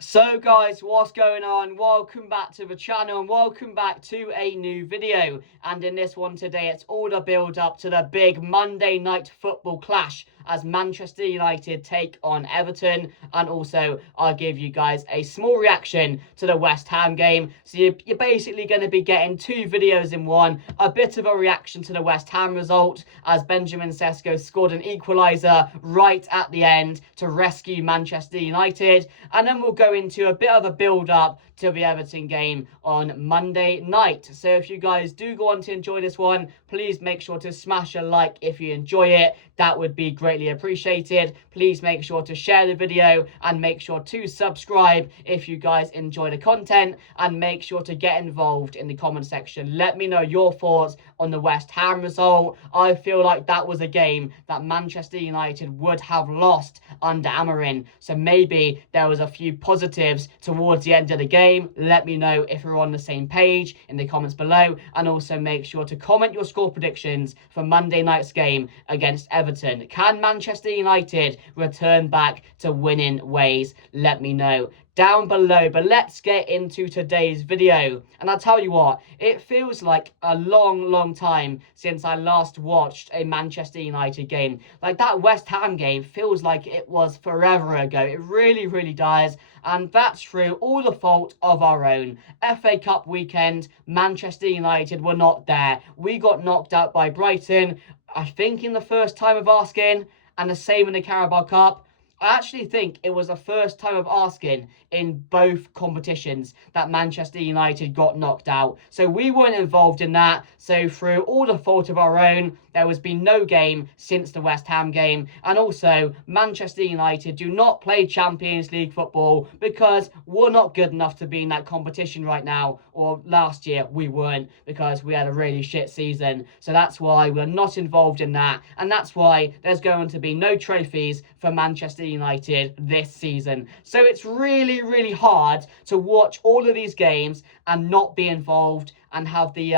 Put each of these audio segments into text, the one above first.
So guys, what's going on? Welcome back to the channel and welcome back to a new video. And in this one today, it's all the build up to the big Monday night football clash as Manchester United take on Everton. And also, I'll give you guys a small reaction to the West Ham game. So you're basically going to be getting two videos in one. A bit of a reaction to the West Ham result as Benjamin SESKO scored an equaliser right at the end to rescue Manchester United. And then we'll go into a bit of a build-up to the Everton game on Monday night. So if you guys do go on to enjoy this one, please make sure to smash a like if you enjoy it. That would be greatly appreciated. Please make sure to share the video and make sure to subscribe if you guys enjoy the content, and make sure to get involved in the comment section. Let me know your thoughts on the West Ham result. I feel like that was a game that Manchester United would have lost under Amorim. So maybe there was a few positives towards the end of the game. Let me know if you're on the same page in the comments below, and also make sure to comment your score predictions for Monday night's game against Everton. Can Manchester United return back to winning ways? Let me know down below. But let's get into today's video. And I'll tell you what, it feels like a long time since I last watched a Manchester United game. Like, that West Ham game feels like it was forever ago. It really does. And that's through all the fault of our own. FA Cup weekend, Manchester United were not there. We got knocked out by Brighton, I think in the first time of asking, and the same in the Carabao Cup. I actually think it was the first time of asking in both competitions that Manchester United got knocked out. So we weren't involved in that. So through all the fault of our own, there has been no game since the West Ham game. And also, Manchester United do not play Champions League football because we're not good enough to be in that competition right now. Or last year we weren't, because we had a really shit season. So that's why we're not involved in that. And that's why there's going to be no trophies for Manchester United this season. So it's really hard to watch all of these games and not be involved and have the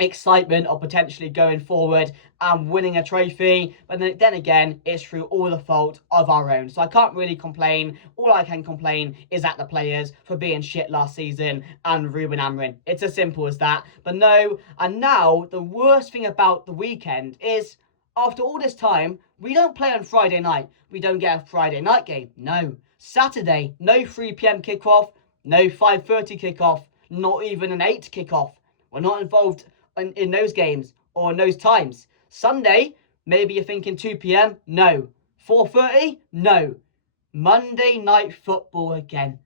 excitement of potentially going forward and winning a trophy. But then again, it's through all the fault of our own. So I can't really complain. All I can complain is at the players for being shit last season and Ruben Amorim. It's as simple as that. But no, and now the worst thing about the weekend is, after all this time, we don't play on Friday night. We don't get a Friday night game. No. Saturday, no 3 p.m. kickoff, no 5:30 kickoff, not even an 8 kickoff. We're not involved in those games or in those times. Sunday, maybe you're thinking 2 p.m. No. 4:30? No. Monday night football again.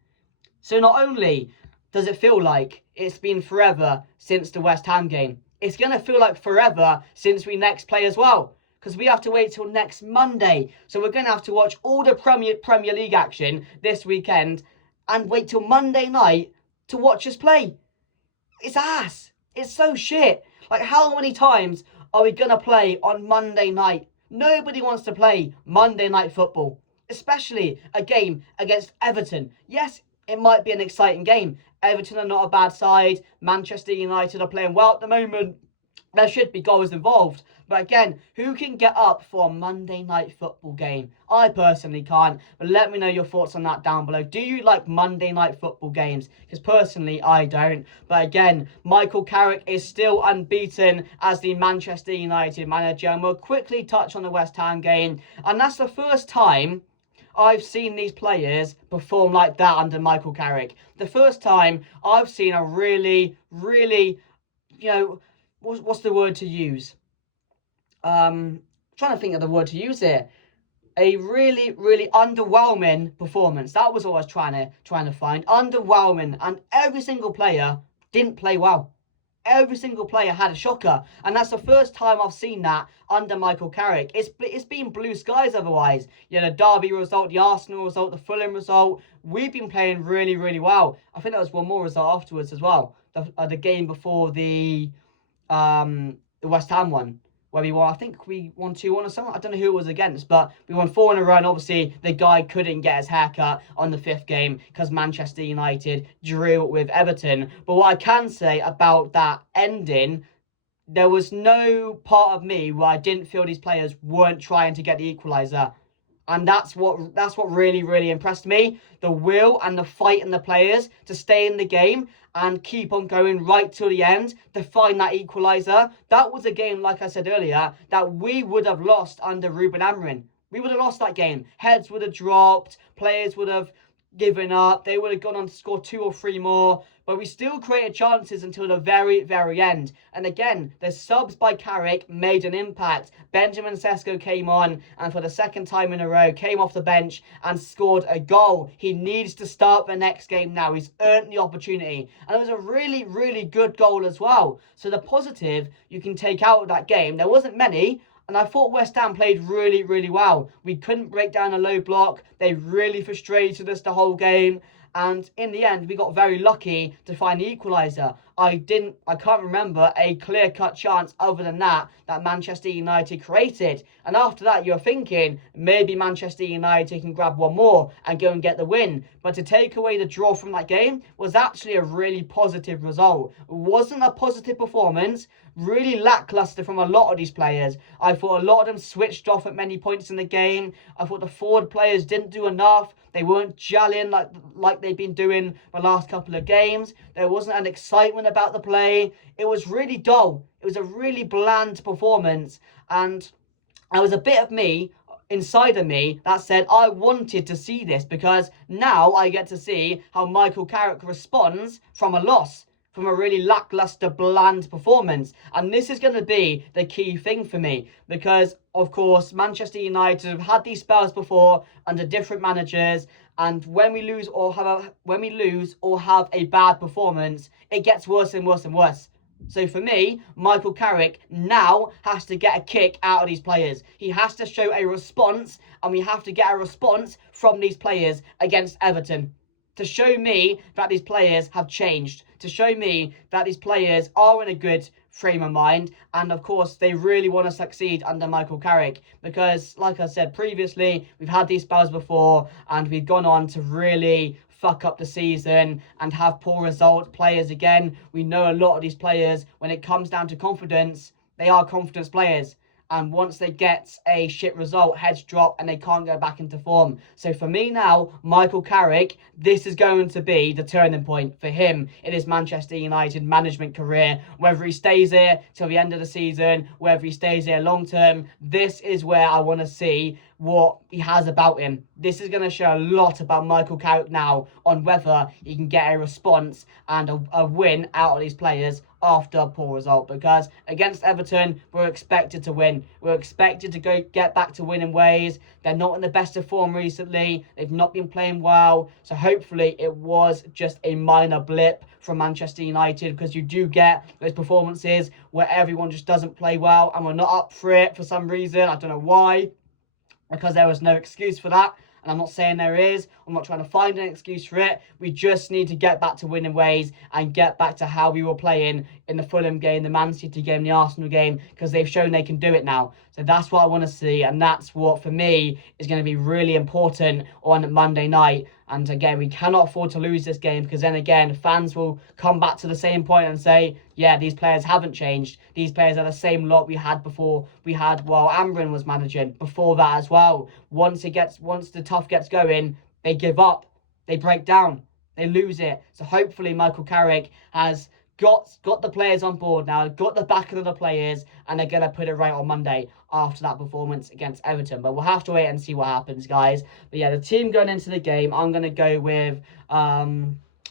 So not only does it feel like it's been forever since the West Ham game, it's going to feel like forever since we next play as well, because we have to wait till next Monday. So we're going to have to watch all the Premier League action this weekend and wait till Monday night to watch us play. It's ass. It's so shit. Like, how many times are we going to play on Monday night? Nobody wants to play Monday night football, especially a game against Everton. Yes, it might be an exciting game. Everton are not a bad side. Manchester United are playing well at the moment. There should be goals involved. But again, who can get up for a Monday night football game? I personally can't. But let me know your thoughts on that down below. Do you like Monday night football games? Because personally, I don't. But again, Michael Carrick is still unbeaten as the Manchester United manager. And we'll quickly touch on the West Ham game. And that's the first time I've seen these players perform like that under Michael Carrick. The first time I've seen a really, what's the word to use? Trying to think of the word to use here. A really underwhelming performance. That was what I was trying to find. Underwhelming, and every single player didn't play well. Every single player had a shocker, and that's the first time I've seen that under Michael Carrick. It's been blue skies otherwise. You know, the Derby result, the Arsenal result, the Fulham result. We've been playing really well. I think there was one more result afterwards as well. The game before the West Ham one, where we won, I think we won 2-1 or something. I don't know who it was against, but we won 4 in a row. And obviously, the guy couldn't get his haircut on the 5th game because Manchester United drew with Everton. But what I can say about that ending, there was no part of me where I didn't feel these players weren't trying to get the equaliser. And that's what really, really impressed me. The will and the fight in the players to stay in the game and keep on going right till the end to find that equaliser. That was a game, like I said earlier, that we would have lost under Ruben Amorim. We would have lost that game. Heads would have dropped. Players would have given up. They would have gone on to score 2 or 3 more. But we still created chances until the very, very end. And again, the subs by Carrick made an impact. Benjamin SESKO came on and for the second time in a row came off the bench and scored a goal. He needs to start the next game now. He's earned the opportunity. And it was a really, really good goal as well. So the positive you can take out of that game, there wasn't many, and I thought West Ham played really, really well. We couldn't break down a low block. They really frustrated us the whole game. And in the end, we got very lucky to find the equaliser. I can't remember a clear-cut chance other than that Manchester United created. And after that, you're thinking, maybe Manchester United can grab one more and go and get the win. But to take away the draw from that game was actually a really positive result. It wasn't a positive performance, really lackluster from a lot of these players. I thought a lot of them switched off at many points in the game. I thought the forward players didn't do enough. They weren't gelling like they've been doing the last couple of games. There wasn't an excitement about the play. It was really dull. It was a really bland performance. And there was a bit of me, inside of me, that said I wanted to see this because now I get to see how Michael Carrick responds from a loss, from a really lackluster, bland performance. And this is going to be the key thing for me because, of course, Manchester United have had these spells before under different managers, and when we lose or have a bad performance, it gets worse and worse and worse. So for me, Michael Carrick now has to get a kick out of these players. He has to show a response, and we have to get a response from these players against Everton, to show me that these players have changed, to show me that these players are in a good frame of mind, and of course they really want to succeed under Michael Carrick because, like I said previously, we've had these spells before and we've gone on to really fuck up the season and have poor result players again. We know a lot of these players, when it comes down to confidence, they are confidence players. And once they get a shit result, heads drop and they can't go back into form. So for me now, Michael Carrick, this is going to be the turning point for him in his Manchester United management career. Whether he stays here till the end of the season, whether he stays here long term, this is where I want to see what he has about him. This is going to show a lot about Michael Carrick now on whether he can get a response and a win out of these players after a poor result, because against Everton we're expected to win. We're expected to get back to winning ways. They're not in the best of form recently. They've not been playing well, so hopefully it was just a minor blip from Manchester United, because you do get those performances where everyone just doesn't play well and we're not up for it for some reason. I don't know why, because there was no excuse for that. And I'm not saying there is. I'm not trying to find an excuse for it. We just need to get back to winning ways and get back to how we were playing in the Fulham game, the Man City game, the Arsenal game, because they've shown they can do it now. So that's what I want to see, and that's what, for me, is going to be really important on Monday night. And again, we cannot afford to lose this game, because then again, fans will come back to the same point and say, yeah, these players haven't changed. These players are the same lot we had before. While Amorim was managing, before that as well. Once the tough gets going, they give up, they break down, they lose it. So hopefully Michael Carrick has got the players on board now, got the backing of the players, and they're going to put it right on Monday after that performance against Everton. But we'll have to wait and see what happens, guys. But yeah, the team going into the game, I'm going to go with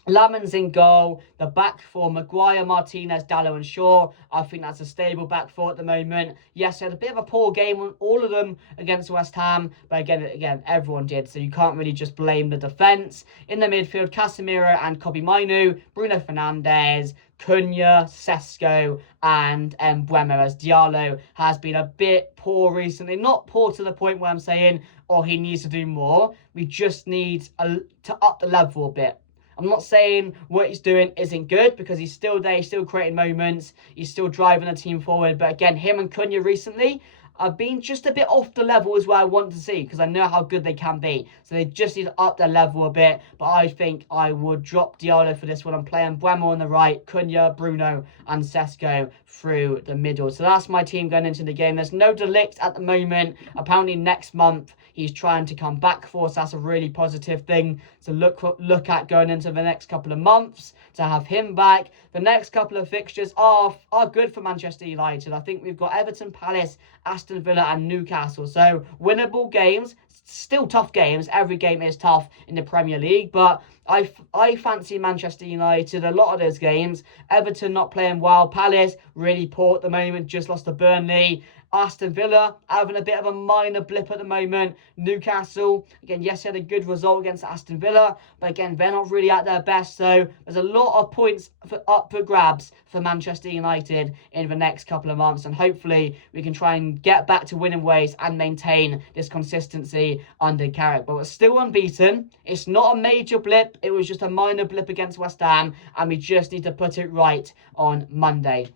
Lamens in goal. The back four, Maguire, Martinez, Dalot and Shaw. I think that's a stable back four at the moment. Yes, they had a bit of a poor game on all of them against West Ham, but again, everyone did, so you can't really just blame the defence. In the midfield, Casemiro and Kobbie Mainoo, Bruno Fernandes, Cunha, SESKO and Mbeumo, as Diallo has been a bit poor recently. Not poor to the point where I'm saying, oh, he needs to do more. We just need to up the level a bit. I'm not saying what he's doing isn't good, because he's still there, he's still creating moments, he's still driving the team forward. But again, him and Cunha recently, have been just a bit off the level as where I want to see, because I know how good they can be. So they just need to up their level a bit. But I think I would drop Diallo for this one. I'm playing Bremer on the right, Cunha, Bruno, and SESKO through the middle. So that's my team going into the game. There's no De Ligt at the moment. Apparently next month he's trying to come back for us. That's a really positive thing to look at going into the next couple of months, to have him back. The next couple of fixtures are good for Manchester United. I think we've got Everton, Palace, Aston Villa and Newcastle. So winnable games, still tough games. Every game is tough in the Premier League, but I fancy Manchester United a lot of those games. Everton not playing well. Palace really poor at the moment, just lost to Burnley. Aston Villa having a bit of a minor blip at the moment. Newcastle, again, yes, he had a good result against Aston Villa, but again, they're not really at their best. So there's a lot of points up for grabs for Manchester United in the next couple of months, and hopefully we can try and get back to winning ways and maintain this consistency under Carrick. But we're still unbeaten. It's not a major blip. It was just a minor blip against West Ham, and we just need to put it right on Monday.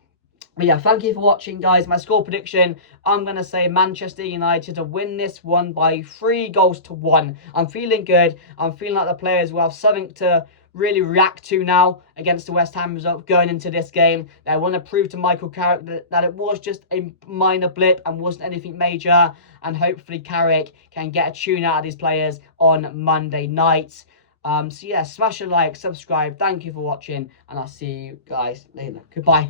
But yeah, thank you for watching, guys. My score prediction, I'm going to say Manchester United to win this one by 3-1. I'm feeling good. I'm feeling like the players will have something to really react to now against the West Ham result going into this game. They want to prove to Michael Carrick that it was just a minor blip and wasn't anything major. And hopefully Carrick can get a tune out of these players on Monday night. So yeah, smash a like, subscribe. Thank you for watching, and I'll see you guys later. Goodbye.